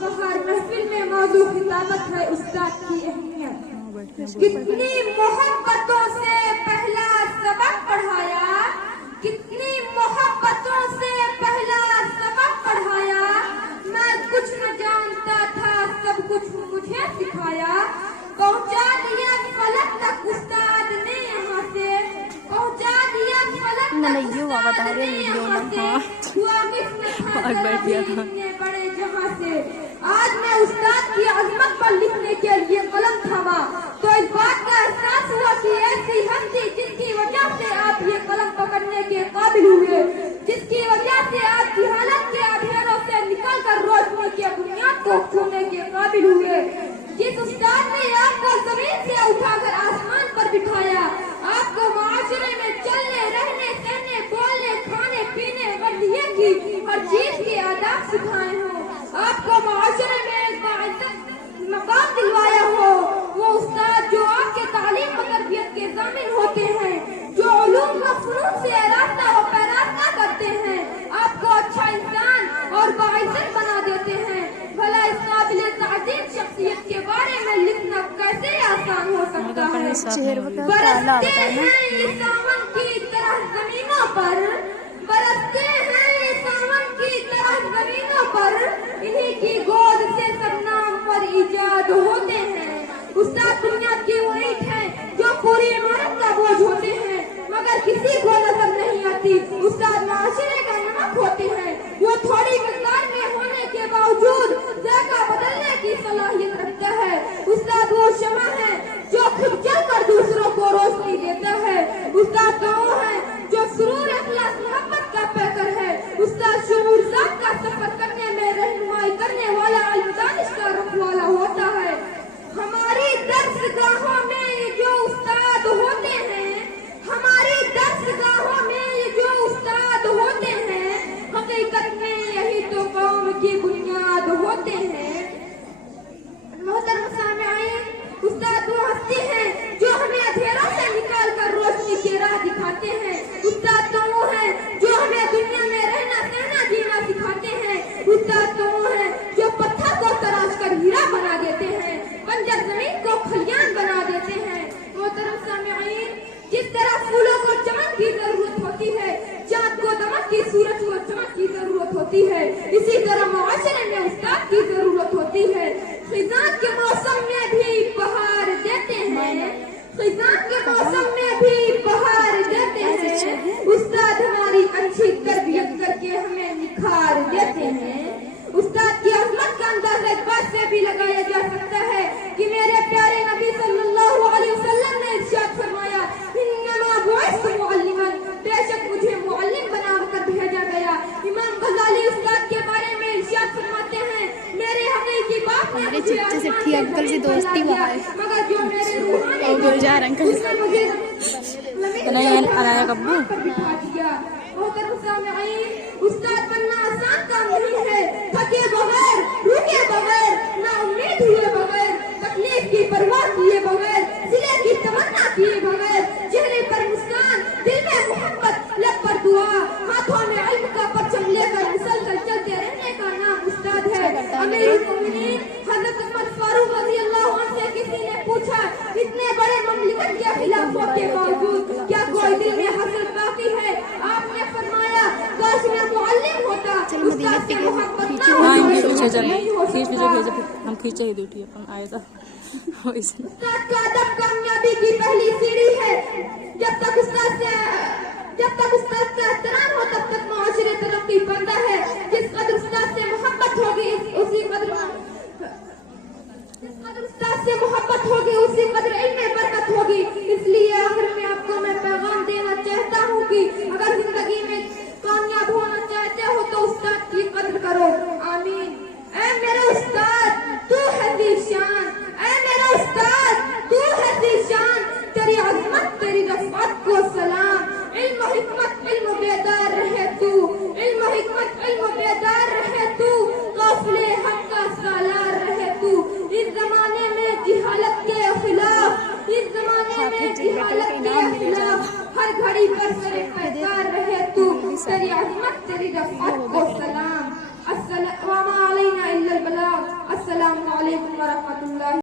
फखर महफिल में मौजू खिताबत है उस्ताद की अहमियत। कितनी मोहब्बतों से पहला सबक पढ़ाया, कितनी मोहब्बतों से पहला सबक पढ़ाया। मैं कुछ न जानता था, सब कुछ मुझे सिखाया। पहुंचा दिया फलक तक उस्ताद ने यहाँ से, पहुंचा दिया फलक तक उस्ताद ने यहाँ से। हुआ किस्मत बड़े जहाँ से। आज मैं उस्ताद की अजमत पर लिखने के लिए कलम थामा तो इस बात का एहसास हुआ कि ऐसी हस्ती जिसकी वजह से आप ये कलम पकड़ने के काबिल हुए, जिसकी वजह से आप जहालत के अंधेरों से निकलकर रोशनी के बुनियाद को छूने के काबिल हुए, जिस उस्ताद ने आपको जमीन से उठाकर आसमान पर बिठाया, आपको माशरे में चलने रहने सहने बोलने खाने पीने वर्दिये की हर चीज के आदाब सिखाए हो, आपको माशरे में एक बाइज्जत मकाम दिलवाया हो, वो उस्ताद जो आपके तालीम व तरबियत के ज़ामिन होते हैं, जो उलूम व फनून से रास्ता व पैरास्ता करते हैं, आपको अच्छा इंसान और बाइज्जत बना देते हैं। भला इस काबिल ताज़ीम शख्सियत के बारे में लिखना कैसे आसान हो सकता है। बरसते हैं ये सावन की तरह जमीनों पर, बरसते हैं ये सावन की तरह जमीनों पर, इन्हीं की गोद से सब नाम पर इजाद होते हैं। उस्ताद दुनिया की वो ईंट है जो पूरी इमारत का बोझ होते हैं, मगर किसी को नजर नहीं आती। उस्ताद माशरे का नमक होते हैं, वो थोड़ी मिकदार में होने के बावजूद जायका बदलने की सलाहियत रखता है। उस्ताद वो शमा है जो खुद जलकर दूसरों को रोशनी देता है। उस्ताद गाँव है जो सुरूर इखलास मोहब्बत का पैकर है। उस्ताद शऊर ज़ात का सफर करने में रहनुमाई करने वाला इल्म दानिश का रखवाला होता है। हमारी दर्सगाहों में ये जो उस्ताद होते हैं, हमारी दर्सगाहों में ये जो उस्ताद होते हैं, हकीकत में यही तो कौम की बुनियाद होते हैं। मोहतरम सामिईन, उस्ताद वो हस्ती हैं जो हमें अंधेरों से निकाल कर रोशनी की राह दिखाते हैं। उस्ताद तो वो हैं जो हमें दुनिया में रहना सहना जीना सिखाते हैं। उस्ताद तो वो हैं जो पत्थर को तराश कर हीरा बना देते हैं, बंजर जमीन को खलियान बना देते हैं। मोहतरम सामिईन, जिस तरह फूलों को चमक की जरूरत होती है, चाँद को दमक की सूरज को चमक की जरूरत होती है, इसी तरह मुआशरे में उस्ताद की जरूरत होती है। खिज़ान के मौसम में भी बहार देते हैं, खिज़ान के मौसम में भी बहार देते हैं। उस्ताद हमारी अच्छी तरबियत करके हमें निखार देते हैं। उस्ताद की अज़मत का अंदाज़ा इस बात से भी लगाया जा सकता है कि मेरे प्यारे नबी सल्लल्लाहु अलैहि वसल्लम ने इरशाद फरमाया, इन्नमा बुइस्तु मुअल्लिमन, बेशक मुझे मुअल्लिम बनाकर भेजा गया। इमाम गज़ाली उस्ताद के बारे में इरशाद फरमाते हैं, मेरे हकीकी बाप ने मुझे चिट्ठी अंकल से दोस्ती है, मगर जो मेरे रूहानी गुलजार अंकल उसने मुझे अनाया कब्बू बिठा दिया। मोहतरम सामिईन, उस्ताद बनना आसान काम नहीं है। थके बगैर, रुके बगैर, ना उम्मीद हुए बगैर, तकलीफ की परवाह किए बगैर, सिले की तमन्ना किए बगैर, चेहरे पर मुस्कान, दिल में मोहब्बत, लब पर दुआ, हाथों में इल्म का परचम लेकर मुसलसल चलते रहने का नाम उस्ताद है। अमीरुल मोमिनीन हज़रत उमर फारूक रज़ियल्लाहु अन्हु से किसी ने पूछा, इतने बड़े ममलिकत के खिलाफों के बावजूद क्या कोई दिल में हसरत बाकी है? आपने फरमाया, काश मैं मुअल्लिम होता, उस्ताद से मोहब्बत ना हम खींचे ही दूठी अपन आए था। उस्ताद का अदब कामयाबी की पहली सीढ़ी है। जब तक उस्ताद का एहतराम हो तब तक मुआशरे तरक्की पाता है। जिस कदर उस्ताद से मोहब्बत होगी उसी कदर उसी कदर इल्म में बरकत होगी। इसलिए आखिर में आपको मैं पैगाम देना चाहता हूँ कि अगर जिंदगी में कामयाब होना चाहते हो तो उस्ताद की कदर करो। आमीन। ऐ मेरे उस्ताद, तू है ज़ीशान, ऐ मेरे उस्ताद, तू है ज़ीशान, तेरी अज़मत तेरी रफ़अत को सलाम। इल्म हिकमत इल्म बेदार रहे तू, इल्म हिकमत इल्म बेदार रहे तू, काफ़िले हक़ का सालार रहे तू। इस ज़माने में जिहालत के खिलाफ, इस ज़माने में जिहालत के खिलाफ हर घड़ी पर सरे पैकार रहे तू, तेरी अज़मत तेरी रफ़अत को सलाम। अस्सलामु अलैना इल्लल बलाग। वालेकुम वरहमतुल्लाहि